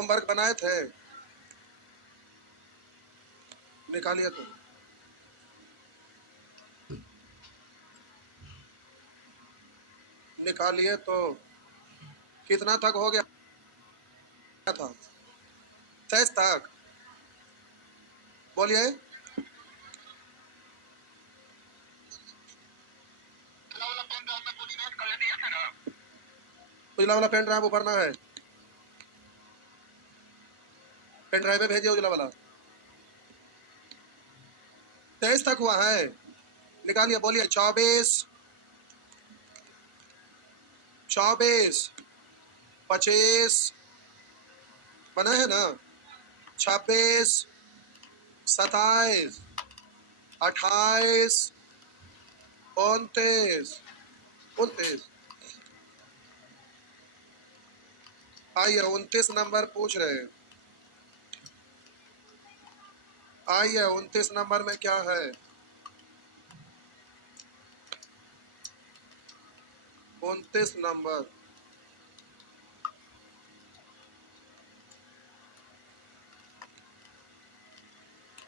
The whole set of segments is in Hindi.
होमवर्क बनाए थे, निकालिए तो। निकालिए तो। कितना तक हो गया था? 23 तक। बोलिए। उजला वाला पेन ड्राइव ऊपर ना है, पेन ड्राइव में भेजिए उजला वाला। 23 तक हुआ है, निकालिए। बोलिए। 24, 24, 25 बना है ना? 26, 27, 28, 29, 29। आइए 29 नंबर पूछ रहे हैं। आइए 29 नंबर में क्या है? 29 नंबर।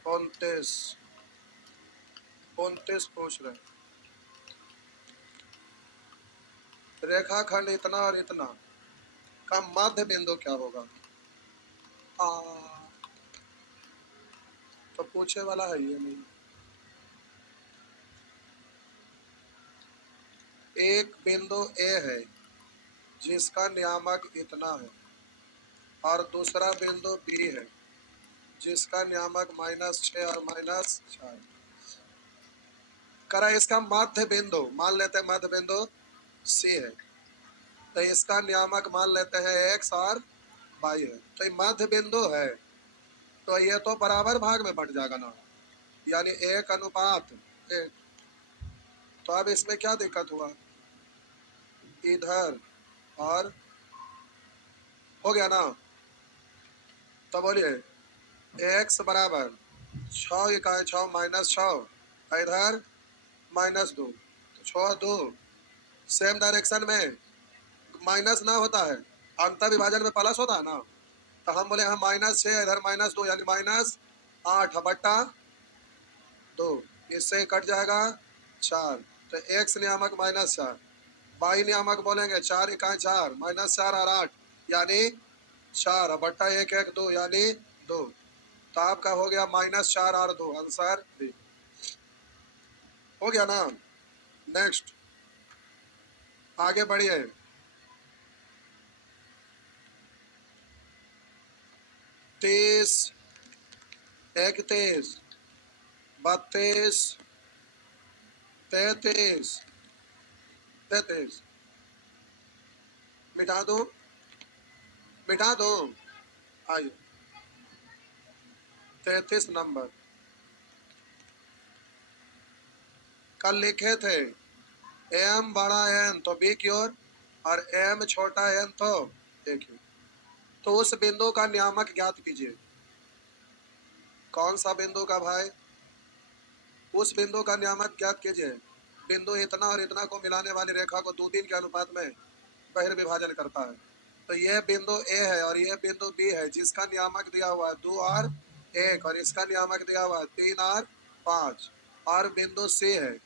29, 29 पूछ रहे हैं। रेखाखंड इतना और इतना का मध्य बिंदु क्या होगा? तो पूछे वाला है ये नहीं। एक बिंदु ए है जिसका नियामक इतना है, और दूसरा बिंदु बी है जिसका नियामक -6 और -4। करा इसका मध्य बिंदु मान लेते हैं, मध्य बिंदु सी है, तो इसका नियामक मान लेते हैं x और y है। तो ये मध्य बिंदु है, तो ये तो बराबर भाग में बट जाएगा ना, यानी 1:1। तो अब इसमें क्या दिक्कत हुआ? इधर और हो गया ना? तो बोलिए x बराबर 6 इकाई 6 -6, इधर -2, तो 6 2 सेम डायरेक्शन में माइनस ना होता है, अंतर विभाजन में प्लस होता है ना। तो हम बोले हम -6 इधर -2 यानी -8/2, इससे कट जाएगा 4। तो x नियामक -4, y नियामक बोलेंगे 4 इकाई 4 -4 और 8 यानी 4/1 1 2 यानी 2। तो आपका हो गया -4 और 2, आंसर डी। हो गया ना? नेक्स्ट आगे बढ़िए। 30, 31, 32, 33, 33 मिटा दो, मिटा दो। आइए 33 नंबर कल लिखे थे, m बड़ा n तो b की ओर और m छोटा n तो a की ओर। तो उस बिंदु का नियामक ज्ञात कीजिए। कौन सा बिंदु का भाई? उस बिंदु का नियामक ज्ञात कीजिए। बिंदु इतना और इतना को मिलाने वाली रेखा को 2:3 के अनुपात में बहिर्विभाजन करता है। तो यह बिंदु A है और यह बिंदु B है जिसका नियामक दिया हुआ है 2 और 1, और इसका नियामक दिया हुआ है 3 और 5। और बिंदु C है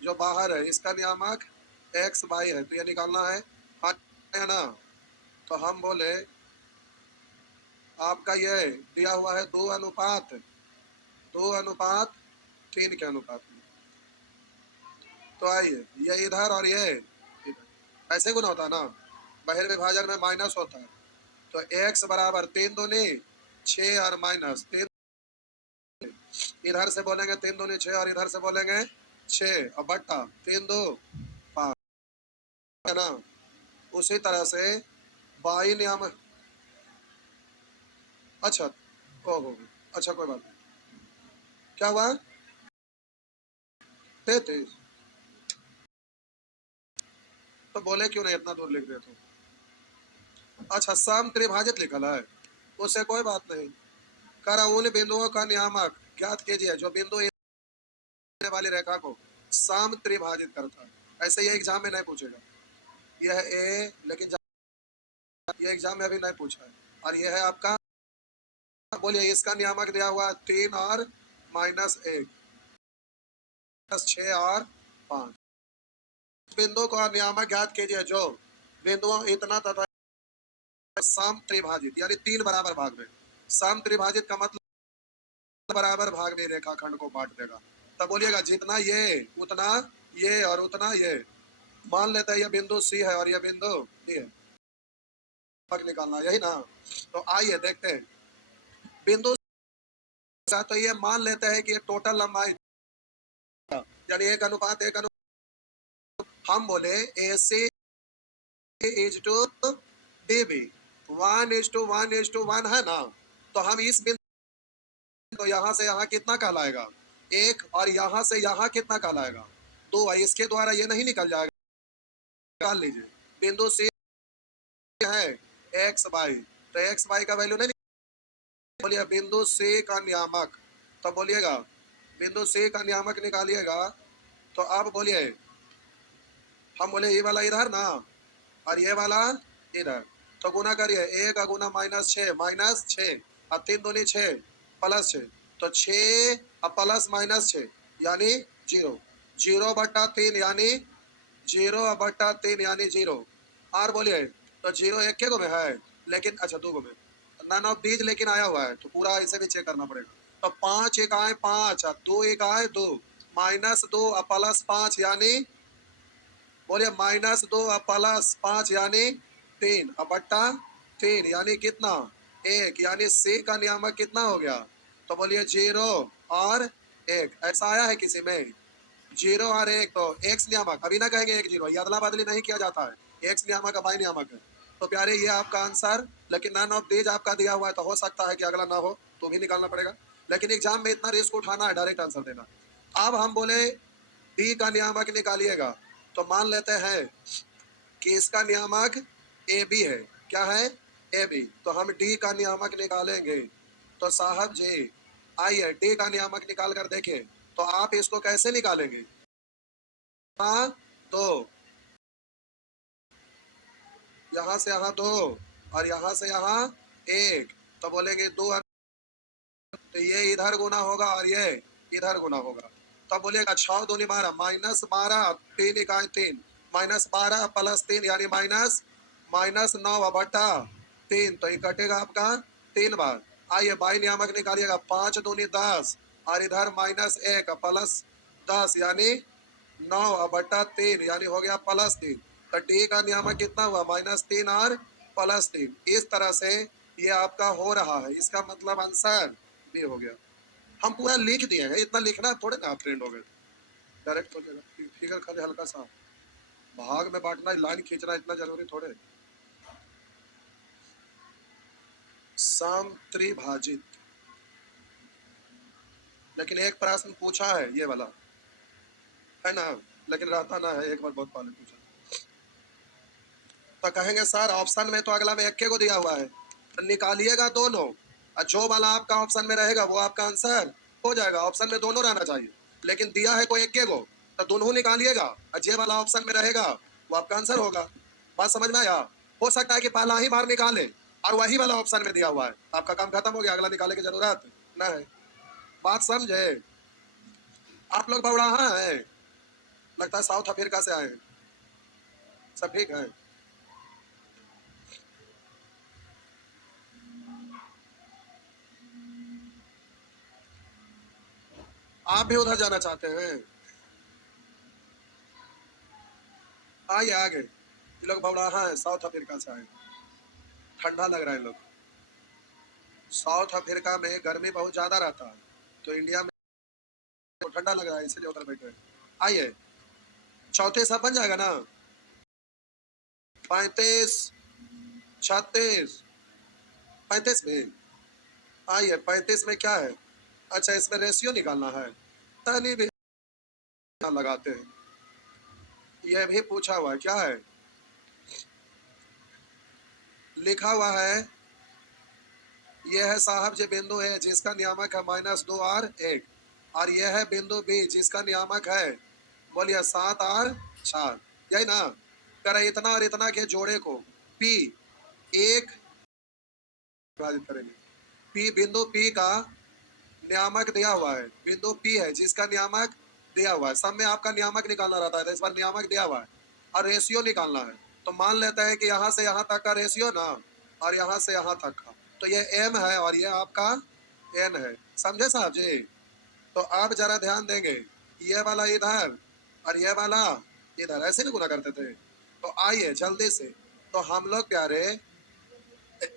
जो बाहर है, इसका नियामक x y है, तो ये निकालना है ना। तो हम बोले आपका ये दिया हुआ है 2:3 के अनुपात में। तो आइए ये इधर और ये इधर ऐसे गुना होता है ना, बहिर्विभाजन में माइनस होता है। तो x बराबर 3 दूनी 6 और -3, इधर से बोलेंगे 3 दूनी 6 और इधर से बोलेंगे 6 और बट्टा 3 2 5 है ना। उसी तरह से y नियम। अच्छा ओहो, अच्छा कोई बात नहीं। क्या हुआ? 33। तो बोले क्यों नहीं इतना दूर लिख रहे थे? अच्छा सम त्रिभाजित लिखल है, उससे कोई बात नहीं। कर उन बिंदुओं का नियामक ज्ञात कीजिए जो बिंदु वाली रेखा को सम त्रिभाजित करता है। ऐसे ये एग्जाम में नहीं पूछेगा। यह ए, लेकिन ये एग्जाम में अभी नहीं पूछा है। और ये है आपका, बोलिए इसका नियामक दिया हुआ 3 और -1, +6 और 5। बिंदु को नियामक ज्ञात कीजिए जो बिंदुओं इतना तथा सम त्रिभाजित, यानी 3 बराबर भाग में। सम त्रिभाजित का मतलब बराबर भाग में रेखाखंड को बांट देगा। तब बोलिएगा जितना ये उतना ये और उतना ये। मान लेते हैं ये बिंदु सी है और ये बिंदु डी है, निकालना यही ना। तो आइए देखते हैं बिंदु, तो ये मान लेते हैं कि ये टोटल लंबाई, यानी 1:1 हम बोले ए सी इज टू डी बी, 1:1:1 है ना। तो हम इस बिंदु, तो यहाँ से यहाँ कितना कहलाएगा 1, और यहाँ से यहाँ कितना कहलाएगा 2, इसके द्वारा ये नहीं निकल जाएगा। निकाल लीजिए बिंदु सी है एक्स वाई, तो एक्स वाई का वैल्यू नहीं, बोलिए बिंदु सी का नियामक। तो बोलिएगा बिंदु सी का नियामक निकालिएगा। तो अब बोलिए, हम बोले ये वाला इधर ना और ये वाला इधर, तो गुना करिए 1 का गुना -6 और 3 दूनी 6 +6, तो 6 और प्लस -6 यानी 0, 0/3 यानी 0/3 यानी 0। और बोलिए तो 0 एक के गो में है, लेकिन अच्छा 2 गो में नन ऑफ दीज लेकिन आया हुआ है, तो पूरा इसे भी चेक करना पड़ेगा। तो 5 एक आए 5 और 2 एक आए 2, -2 और +5 यानी, बोलिए -2 और +5 यानी 3 और बट्टा 3 यानी कितना 1, यानी सी का नियामक कितना हो गया। तो बोलिए 0 और 1, ऐसा आया है किसी में 0 और 1, तो एक्स नियामक अभी ना कहेंगे 1 0, ये अदला बदली नहीं किया जाता है, एक्स नियामक वाई नियामक है। तो प्यारे ये आपका आंसर, लेकिन नन ऑफ दीज आपका दिया हुआ है, तो हो सकता है कि अगला ना हो तो भी निकालना पड़ेगा, लेकिन एग्जाम में इतना रिस्क उठाना है, डायरेक्ट आंसर देना। अब हम बोले डी का नियामक निकालिएगा, तो मान लेते हैं कि इसका नियामक ए बी है। क्या है ए बी, तो हम डी का नियामक निकालेंगे। तो साहब जी आइए डी का नियामक निकाल कर देखिए, तो आप इसको कैसे निकालेंगे। हाँ 2, यहाँ से यहाँ 2 और यहाँ से यहाँ 1, तो बोलेंगे 2, तो ये इधर गुना होगा और ये इधर गुना होगा। तब बोलेगा 6 दूनी 12 -12 3 इकाई 3 -12 +3 यानी -9/3, तो ये कटेगा आपका 3 बार। आइए बाई नियामक निकालिएगा, 5 दूनी 10 और इधर -1 +10 यानी 9/3 यानी हो गया +3। तो डी का नियामक कितना हुआ -3 और +3। इस तरह से ये आपका हो रहा है, इसका मतलब आंसर बी हो गया। हम पूरा लिख दिए हैं, इतना लिखना थोड़े ना फ्रेंड हो गए, डायरेक्ट हो जाएगा। फिगर खाली हल्का सा भाग में बांटना, लाइन खींचना इतना जरूरी थोड़े। सम त्रिभाजित, लेकिन एक प्रश्न पूछा है ये वाला है ना, लेकिन रहता ना है, एक बार बहुत पहले पूछा। तो कहेंगे सर ऑप्शन में तो अगला में एक को दिया हुआ है, तो निकालिएगा दोनों, और जो वाला आपका ऑप्शन में रहेगा वो आपका आंसर हो जाएगा। ऑप्शन में दोनों रहना चाहिए, लेकिन दिया है कोई एक को, तो दोनों निकालिएगा और जे वाला ऑप्शन में रहेगा वो आपका आंसर होगा। बात समझ में आया। हो सकता है कि पहला ही बार निकाले और वही वाला ऑप्शन में दिया हुआ है, आपका काम खत्म हो गया, अगला निकालने की जरूरत न है। बात समझे। आप लोग बौड़ाहा है, लगता है साउथ अफ्रीका से आए हैं। सब ठीक है। आप भी उधर जाना चाहते हैं, आइए आगे। ये लोग बौड़ाहा है, साउथ अफ्रीका से आए, ठंडा लग रहा है। लोग साउथ अफ्रीका में गर्मी बहुत ज्यादा रहता है, तो इंडिया में तो ठंडा लग रहा है, इसलिए उधर बैठे हैं। आइए चौथे सब बन जाएगा ना, 35 36 35 में। आइए 35 में क्या है, अच्छा इसमें रेशियो निकालना है, तनी भी लगाते हैं। यह भी पूछा हुआ है, क्या है लिखा हुआ है, यह है साहब जो बिंदु है जिसका नियामक है -2 और 1, और यह है बिंदु बी जिसका नियामक है, बोलिए 7 और 4, यही ना। करे इतना और इतना के जोड़े को पी 1 विभाजित करेंगे। पी बिंदु पी का नियामक दिया हुआ है, बिंदु पी है जिसका नियामक दिया हुआ है। सब में आपका नियामक निकालना रहता है, तो इस बार नियामक दिया हुआ है और रेशियो निकालना है। तो मान लेते हैं कि यहाँ से यहाँ तक का रेशियो ना, और यहाँ से यहाँ तक का, तो ये m है और ये आपका n है। समझे साहब जी? तो आप जरा ध्यान देंगे, ये वाला इधर और ये वाला इधर, ऐसे नहीं गुना करते थे। तो आइए जल्दी से, तो हम लोग प्यारे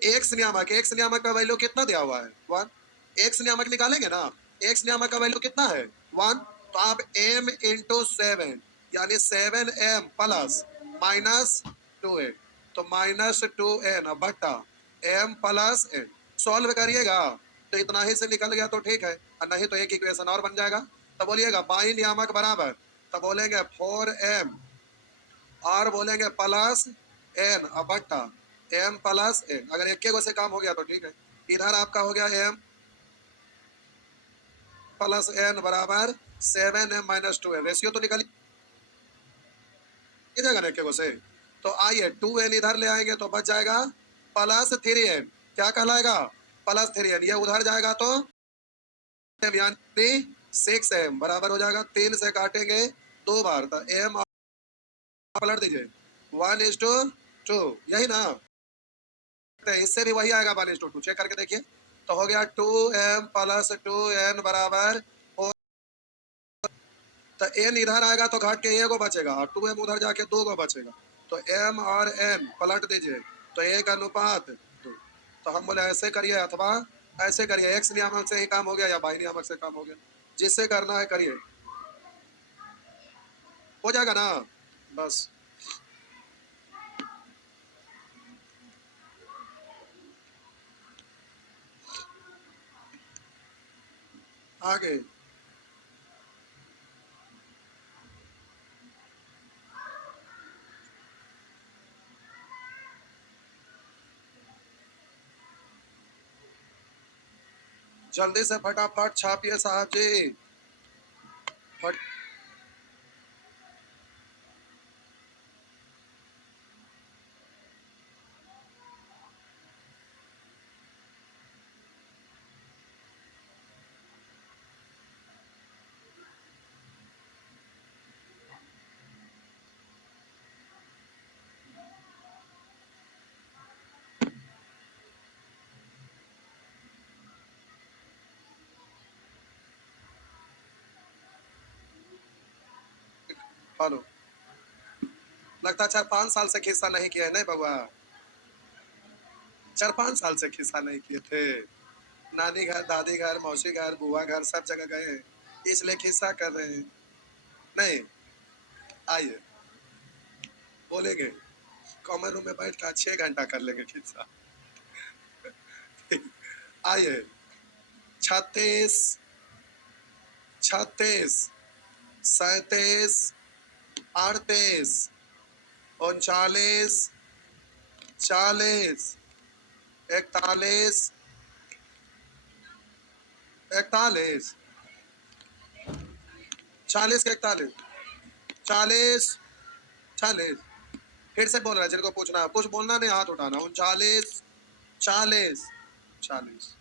एक्स नियामक का वैल्यू कितना दिया हुआ है? 1। एक्स नियामक निकालेंगे ना, एक्स नियामक का वैल्यू कितना है? 1। तो आप m इंटू 7 यानी 7m प्लस माइनस 2n, तो माइनस 2n बट्टा m प्लस n सॉल्व करिएगा तो इतना ही से निकल गया तो ठीक है, और नहीं तो एक इक्वेशन और बन जाएगा। तो बोलिएगा बाई नियामक बराबर, तो बोलेंगे 4m और बोलेंगे प्लस n बट्टा m प्लस n। अगर एक के गो से काम हो गया तो ठीक है। इधर आपका हो गया m प्लस n बराबर 7m माइनस 2n, रेशियो तो निकल जाएगा ना एक के गो से। तो आइए 2n इधर ले आएंगे तो बच जाएगा प्लस 3n, क्या कहलाएगा? Plus 3n। ये उधर जाएगा तो यानी 6m बराबर हो जाएगा, 3 से काटेंगे 2 बार, तो m पलट दीजिए 1:2, यही ना? इससे भी वही आएगा 1:2, चेक करके देखिए। तो हो गया 2m प्लस 2n बराबर 4। तो n इधर आएगा तो घाट के एक बचेगा और 2m उधर जाके 2 को बचेगा, तो m और n पलट दीजिए तो 1:2। तो हम बोले ऐसे करिए अथवा ऐसे करिए, एक्स नियामक से ही काम हो गया या वाई नियामक से काम हो गया, जिससे करना है करिए, हो जाएगा ना? बस आगे जल्दी से फटाफट छापिए साहब जी, फट हेलो। लगता 4-5 साल से खिस्सा नहीं किया है नहीं बउआ? 4-5 साल से खिस्सा नहीं किए थे। नानी घर, दादी घर, मौसी घर, बुआ घर, सब जगह गए हैं, इसलिए खिस्सा कर रहे हैं। नहीं, आइए बोलेंगे, कॉमन रूम में बैठ कर 6 घंटा कर लेंगे खिस्सा। आइए 36, 37, 38, 39, 40, 41, 41, 40 के 41, 40, 40। फिर से बोल रहा है, जिनको पूछना है कुछ बोलना नहीं, हाथ उठाना। 39, 40, 40।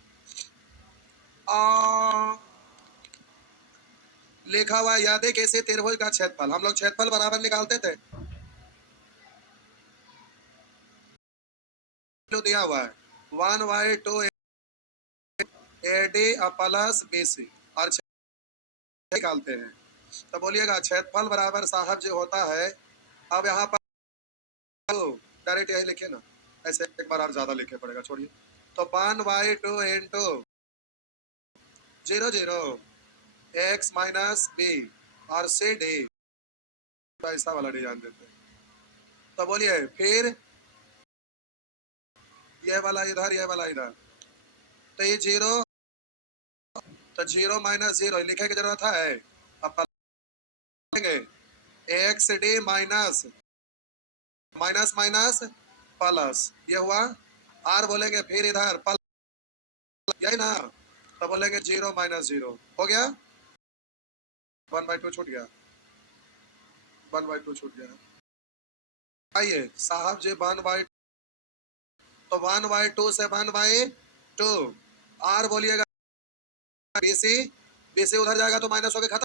लिखा हुआ याद है कैसे? तिरभुज का क्षेत्रफल हम लोग क्षेत्रफल बराबर निकालते थे, जो दिया हुआ है 1/2 AD प्लस BC और निकालते हैं। तो बोलिएगा क्षेत्रफल बराबर साहब जो होता है, अब यहाँ पर डायरेक्ट यही लिखे ना, ऐसे एक बार और ज्यादा लिखे पड़ेगा, छोड़िए। तो 1/2 इंटू 0 x माइनस बी और सी डी, ऐसा वाला डिजाइन देते हैं। तो बोलिए फिर ये वाला इधर, ये वाला इधर, तो ये 0, तो 0 माइनस 0 लिखे की जरूरत है। अब x D minus minus minus plus, ये हुआ। आर बोलेंगे फिर इधर प्लस, यही ना? तो बोलेंगे 0 माइनस 0 हो गया, 1/2 छूट गया, 1/2 छूट गया। आइए साहब जी 1/2, तो 1/2 से 1/2 टू। आर बोलिएगा बीसी, बीसी उधर जाएगा तो माइनस हो गया खत्म।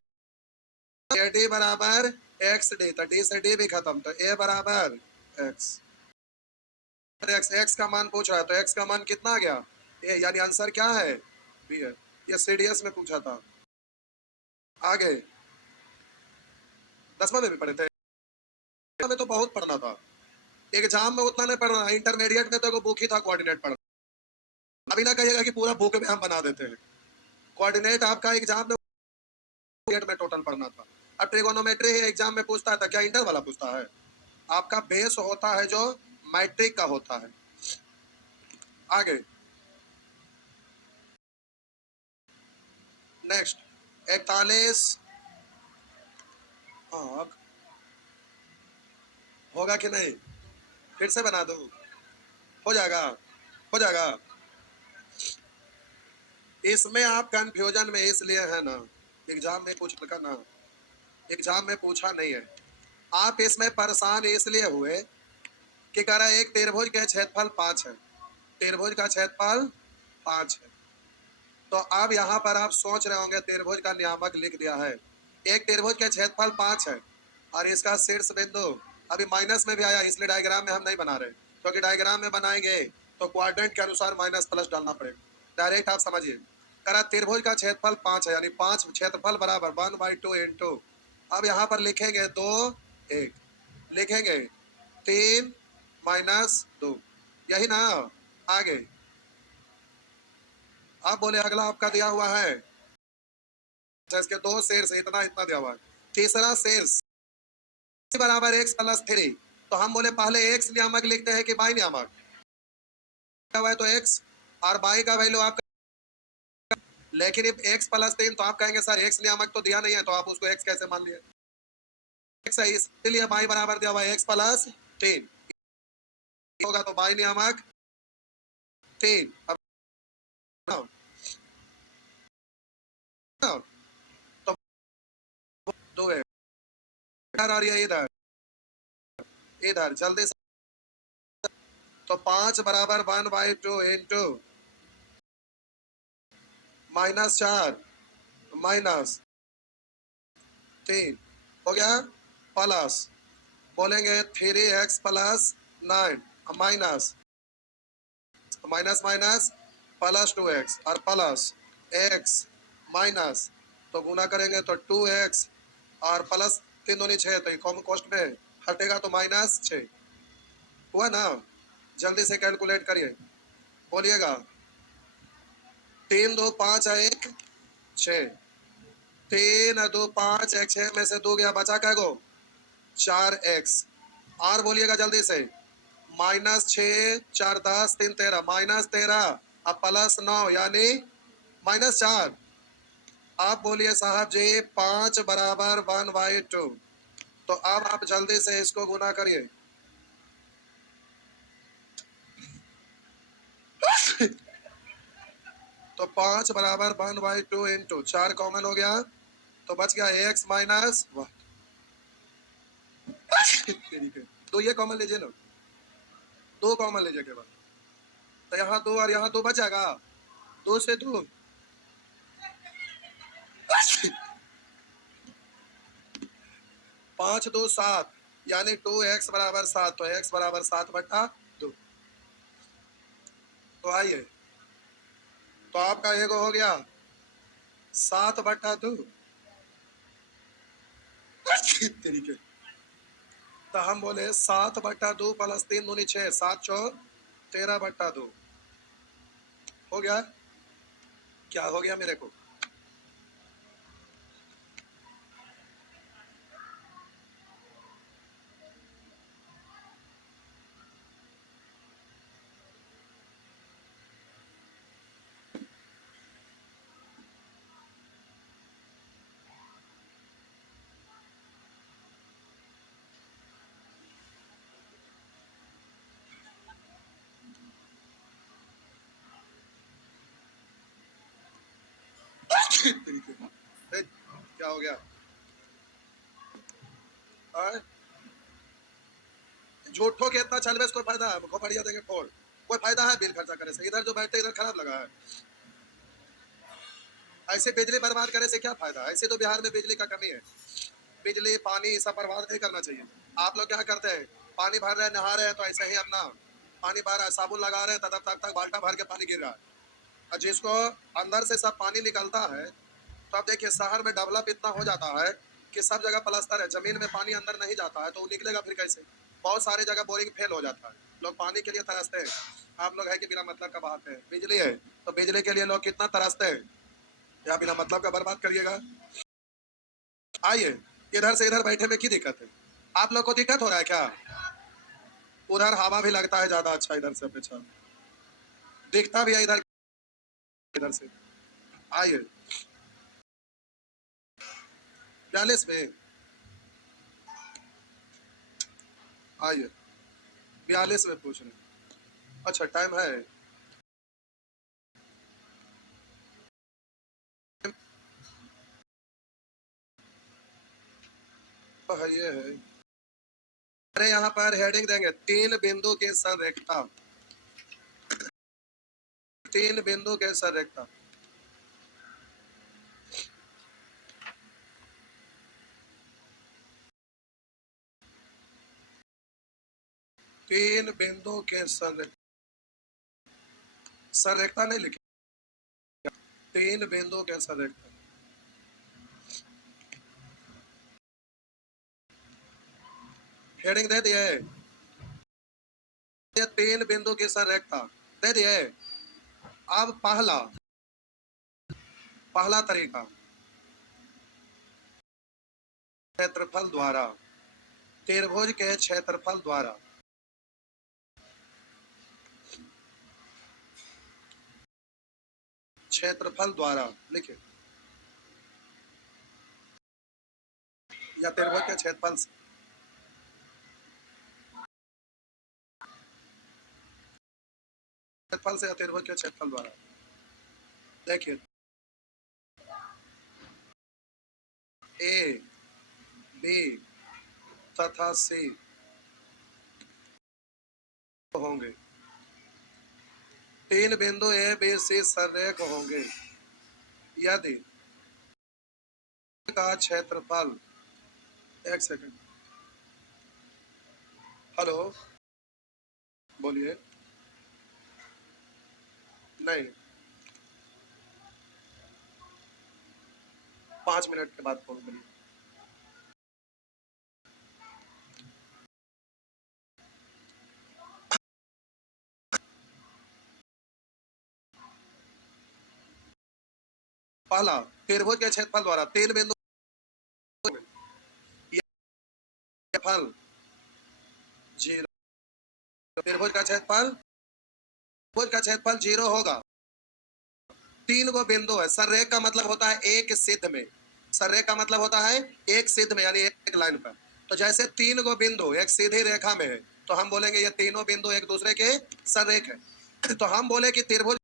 ए डी बराबर एक्स डी, तो डी से डी भी खत्म, तो ए बराबर एक्स। एक्स एक्स का मान पूछ रहा है, तो एक्स का मान कितना आ गया ए, यानी आंसर क्या है बी है। ये सीडीएस में पूछा था। आगे 10वां में भी पढ़े थे, में तो बहुत पढ़ना था, एग्जाम में उतना नहीं पढ़ना, इंटरमीडिएट में तो बुक ही था कोऑर्डिनेट पढ़ना। अभी ना कहिएगा कि पूरा बुक में हम बना देते हैं, कोऑर्डिनेट आपका एग्जाम में टोटल पढ़ना था। अब ट्रिगोनोमेट्री ही एग्जाम में पूछता है, तो क्या इंटर वाला पूछता है? आपका बेस होता है जो मैट्रिक का होता है। आगे नेक्स्ट 41 होगा कि नहीं, फिर से बना दो, हो जाएगा, हो जाएगा। इसमें आप कंफ्यूजन में इसलिए है ना, एग्जाम में पूछ लगा ना, एग्जाम में पूछा नहीं है। आप इसमें परेशान इसलिए हुए कि कह रहा है एक त्रिभुज के क्षेत्रफल 5 है, त्रिभुज का क्षेत्रफल 5 है। तो अब यहाँ पर आप सोच रहे होंगे त्रिभुज का नियामक लिख दिया है, एक त्रिभुज के क्षेत्रफल 5 है और इसका शीर्ष बिंदु अभी माइनस में भी आया, इसलिए डायग्राम में हम नहीं बना रहे, क्योंकि डायग्राम में बनाएंगे तो क्वाड्रेंट के अनुसार माइनस प्लस डालना पड़ेगा। डायरेक्ट आप समझिए, करा त्रिभुज का क्षेत्रफल 5 है, यानी 5 क्षेत्रफल बराबर 1/2 इंटू, अब यहाँ पर लिखेंगे 2 1, लिखेंगे 3 माइनस 2, यही ना। आगे आप बोले अगला आपका दिया हुआ है, इसके दो शेर से इतना इतना दिया हुआ है, तीसरा शेर बराबर x प्लस 3, तो हम बोले पहले x नियामक लिखते हैं कि y नियामक, तो x और y का वैल्यू आपका, लेकिन x प्लस 3, तो आप कहेंगे सर x नियामक तो दिया नहीं है, तो आप उसको x कैसे मान लिए? x है, इसलिए y बराबर दिया हुआ है x प्लस 3 होगा, तो y नियामक 3। अब तो 2 है और ये इधर इधर जल्दी से, तो 5 बराबर 1/2 इंटू माइनस 4 माइनस 3 हो गया, प्लस बोलेंगे 3x plus 9 minus minus minus plus 2x और प्लस x माइनस, तो गुना करेंगे तो 2x और प्लस 3 दूनी 6, तो कॉमन कॉस्ट में हटेगा तो माइनस 6 हुआ ना। जल्दी से कैलकुलेट करिए, बोलिएगा 3 2 5 1 6, 3 2 5 1 6 में से 2 गया, बचा क्या गो 4x, और बोलिएगा जल्दी से माइनस 6 4 10 3 13 माइनस 13 अब प्लस 9 यानी माइनस 4। आप बोलिए साहब जी 5 बराबर 1/2, तो अब आप जल्दी से इसको गुना करिए तो 5 बराबर 1/2 इंटू 4 कॉमन हो गया, तो बच गया x माइनस 1। तो ये कॉमन लीजिए ना, 2 कॉमन लीजिए केवल, तो यहाँ 2 और यहाँ 2 बचेगा, 2 से 2 5 2 7 यानी 2x बराबर 7, तो x बराबर 7/2। तो आइए, तो आपका एगो हो गया 7/2 तरीके, तो हम बोले 7/2 प्लस 3 दूनी 6 7 4 13/2 हो गया। क्या हो गया मेरे को? क्या हो गया? झूठो के इतना चलवे कोई फायदा है, हमको बढ़िया देंगे फोड़। कोई फायदा है बिल खर्चा करने से? इधर जो बैठते इधर खराब लगा है। ऐसे बिजली बर्बाद करने से क्या फायदा? ऐसे तो बिहार में बिजली का कमी है। बिजली पानी सब बर्बाद नहीं करना चाहिए। आप लोग क्या करते हैं, पानी भर रहे हैं, नहा रहे हैं, तो ऐसे ही अपना पानी भर रहा है, साबुन लगा रहे हैं, तब तक तक बाल्टा भर के पानी गिर रहा है। और जिसको अंदर से सब पानी निकलता है, तो अब देखिए शहर में डेवलप इतना हो जाता है कि सब जगह प्लास्टर है, जमीन में पानी अंदर नहीं जाता है, तो वो निकलेगा फिर कैसे? बहुत सारी जगह बोरिंग फेल हो जाता है, लोग पानी के लिए तरसते हैं। आप लोग है कि बिना मतलब का बहाते हैं। बिजली है तो बिजली के लिए लोग कितना तरसते हैं, या बिना मतलब का बर्बाद करिएगा। आइए, इधर से इधर बैठे में की दिक्कत है? आप लोग को दिक्कत हो रहा है क्या? उधर हवा भी लगता है ज्यादा अच्छा इधर से अपेक्षा, दिखता भी है इधर इधर से। आइए 42 में, आइए 42 में पूछ रहे हैं। अच्छा टाइम है, तो है ये है। अरे यहाँ पर हेडिंग देंगे, 3 बिंदु के संरेखता, 3 बिंदु के संरेखता। तीन बिंदु के संरेखता नहीं लिखे, 3 बिंदु के संरेखता। हेडिंग दे दिए, ये 3 बिंदु की संरेखता दे दिए। अब पहला पहला तरीका, क्षेत्रफल द्वारा, त्रिभुज के क्षेत्रफल द्वारा, क्षेत्रफल द्वारा लिखे, या त्रिभुज के क्षेत्रफल से, क्षेत्रफल से या त्रिभुज के क्षेत्रफल द्वारा। देखिए ए बी तथा सी होंगे, 3 बिंदु ए बी सी संरेख होंगे यदि का क्षेत्रफल, एक सेकंड, हेलो, बोलिए। नहीं, 5 मिनट के बाद फोन करिए। पहला, त्रिभुज के क्षेत्रफल द्वारा 3 बिंदु फल 0, त्रिभुज का क्षेत्रफल, त्रिभुज का क्षेत्रफल 0 होगा। 3 बिंदु है, संरेख का मतलब होता है एक सिद्ध में, संरेख का मतलब होता है एक सिद्ध में, यानी एक लाइन पर। तो जैसे 3 बिंदु एक सीधी रेखा में है, तो हम बोलेंगे ये तीनों बिंदु एक दूसरे के संरेख है। तो हम बोले कि त्रिभुज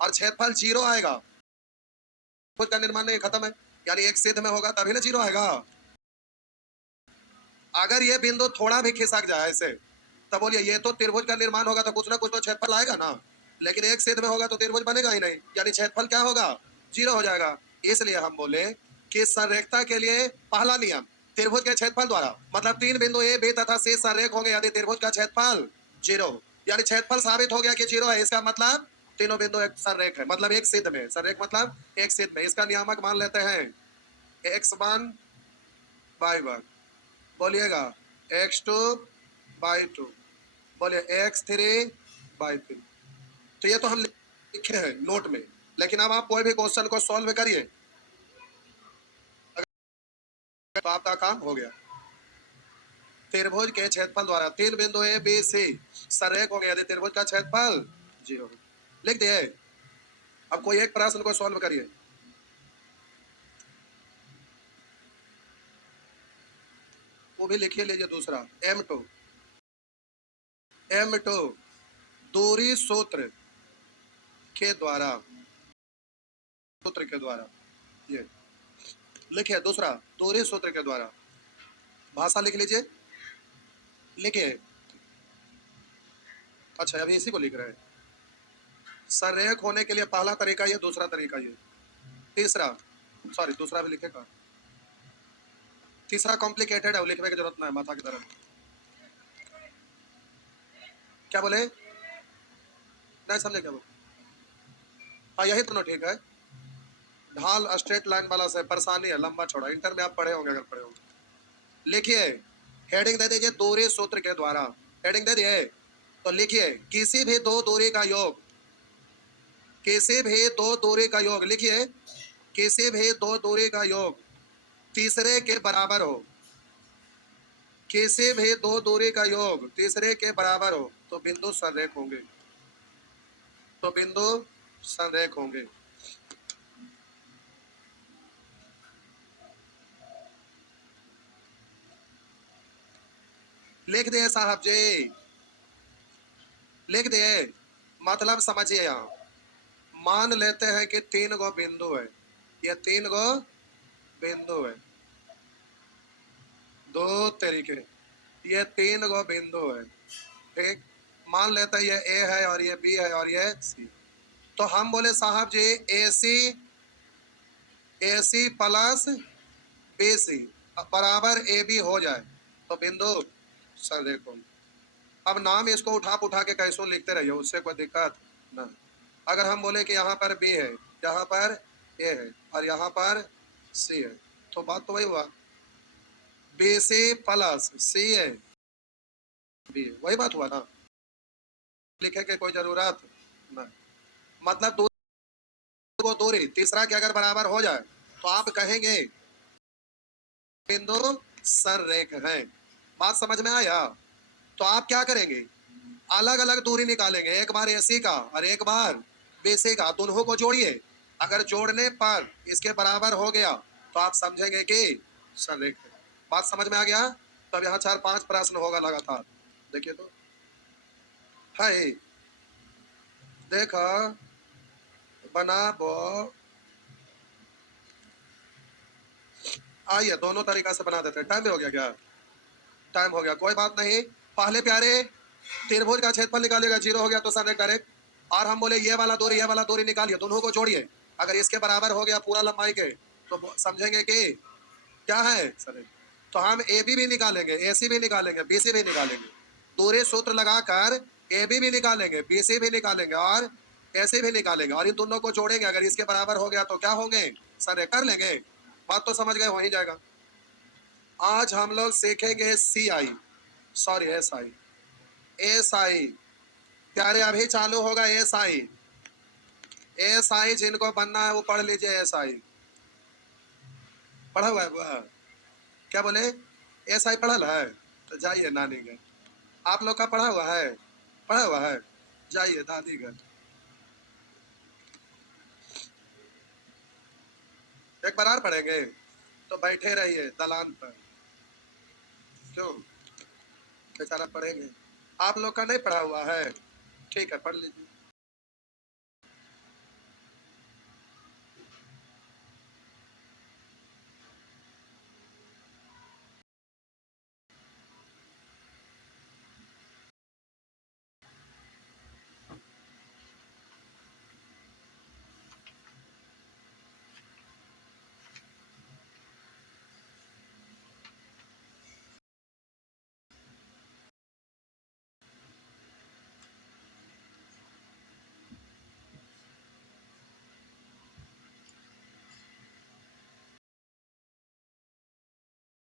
और क्षेत्रफल 0 आएगा, त्रिभुज का निर्माण नहीं खत्म है, यानी एक सिद्ध में होगा तभी ना 0 आएगा। अगर ये बिंदु थोड़ा भी खिसक जाए ऐसे, तब बोलिए ये तो त्रिभुज का निर्माण होगा, तो कुछ ना कुछ तो क्षेत्रफल आएगा ना। लेकिन एक सिद्ध में होगा तो त्रिभुज बनेगा ही नहीं, यानी क्षेत्रफल क्या होगा, 0 हो जाएगा। इसलिए हम बोले कि संरेखता के लिए पहला नियम, त्रिभुज के क्षेत्रफल द्वारा, मतलब 3 बिंदु ए बी तथा सी संरेख होंगे यदि त्रिभुज का क्षेत्रफल 0, यानी क्षेत्रफल साबित हो गया कि 0 है। इसका मतलब तीनों बिंदु एक संरेख है, मतलब एक सिद्ध में, संरेख मतलब एक सिद्ध में। इसका नियामक मान लेते हैं x1 y1, बोलिएगा x2/2, बोलिए x3/3। तो ये तो हम लिखे हैं नोट में, लेकिन अब आप कोई भी क्वेश्चन को सॉल्व करिए, तो आपका काम हो गया। त्रिभुज के क्षेत्रफल द्वारा 3 बिंदु ए बी सी संरेख हो गया यदि त्रिभुज का क्षेत्रफल 0, लिख दिए। अब कोई एक प्रश्न को सॉल्व करिए। वो भी लिखिए लीजिए दूसरा, M2 दूरी सूत्र के द्वारा, सूत्र के द्वारा, ये लिखिए दूसरा, दूरी सूत्र के द्वारा, भाषा लिख लीजिए, लिखिए अच्छा अभी इसी को लिख रहे हैं। संरेख होने के लिए पहला तरीका ये, दूसरा तरीका ये, तीसरा सॉरी दूसरा भी लिखेगा, तीसरा कॉम्प्लिकेटेड है, वो लिखने की जरूरत नहीं है माथा की तरफ। क्या बोले? नहीं समझे क्या बोले? हाँ यही दोनों ठीक है। ढाल स्ट्रेट लाइन वाला से परेशानी है, लंबा चौड़ा, इंटर में आप पढ़े होंगे अगर पढ़े होंगे। लिखिए, हेडिंग दे दीजिए दूरी सूत्र के द्वारा, हेडिंग दे दिए तो लिखिए किसी भी दो दूरी का योग, किसी भी दो दूरी का योग, लिखिए किसी भी दो दूरी का योग तीसरे के बराबर हो, किसी भी दो दूरी का योग तीसरे के बराबर हो तो बिंदु संरेख होंगे, तो बिंदु संरेख होंगे। लिख दिए साहब जी, लिख दिए। मतलब समझिए, यहाँ मान लेते हैं कि 3 गो बिंदु है, ये 3 गो बिंदु है, दो तरीके, ये 3 गो बिंदु है, ठीक। मान लेते हैं ये ए है और ये बी है और ये सी, तो हम बोले साहब जी ए सी प्लस बी सी बराबर ए बी हो जाए तो बिंदु संरेख होंगे। अब नाम इसको उठा के कैसो लिखते रहिए, उससे कोई दिक्कत ना। अगर हम बोले कि यहाँ पर बी है, यहाँ पर ए है और यहाँ पर सी है, तो बात तो वही हुआ, B C plus C A B, वही बात हुआ ना, लिखे के कोई जरूरत ना। मतलब दो दूरी तीसरा के अगर बराबर हो जाए तो आप कहेंगे बिंदु संरेख है। बात समझ में आया? तो आप क्या करेंगे, अलग अलग दूरी निकालेंगे, एक बार एसी का और एक बार बीसी का, दोनों को जोड़िए। अगर जोड़ने पर इसके बराबर हो गया तो आप समझेंगे कि संरेख है। बात समझ में आ गया? तब यहाँ 4-5 प्रश्न होगा लगातार, देखिए तो है, देखा बना बो, आइए दोनों तरीका से बना देते हैं। टाइम भी हो गया क्या? टाइम हो गया, कोई बात नहीं। पहले प्यारे त्रिभुज का क्षेत्रफल निकालिएगा, 0 हो गया तो संरेख डायरेक्ट। और हम बोले ये वाला दूरी निकालिए, दोनों को जोड़िए, अगर इसके बराबर हो गया पूरा लंबाई के तो समझेंगे कि क्या है संरेख। तो हम ए बी भी निकालेंगे, ए सी भी निकालेंगे, बी सी भी निकालेंगे, दूरी सूत्र लगाकर ए बी भी निकालेंगे, बी सी भी निकालेंगे और ए सी भी निकालेंगे, और इन दोनों को जोड़ेंगे, अगर इसके बराबर हो गया तो क्या होंगे, संरेख कर लेंगे। बात तो समझ गए, हो ही जाएगा। आज हम लोग सीखेंगे C I, sorry S I, S I प्यारे अभी चालू होगा। एस आई, एस आई जिनको बनना है वो पढ़ लीजिए, एस आई पढ़ा हुआ है वो? क्या बोले? एस आई पढ़ल है तो जाइए नानी घर, आप लोग का पढ़ा हुआ है, पढ़ा हुआ है, जाइए दादी घर। एक बार और पढ़ेंगे तो बैठे रहिए दलान पर, क्यों बेचारा पढ़ेंगे, आप लोग का नहीं पढ़ा हुआ है, ठीक है पढ़ लीजिए।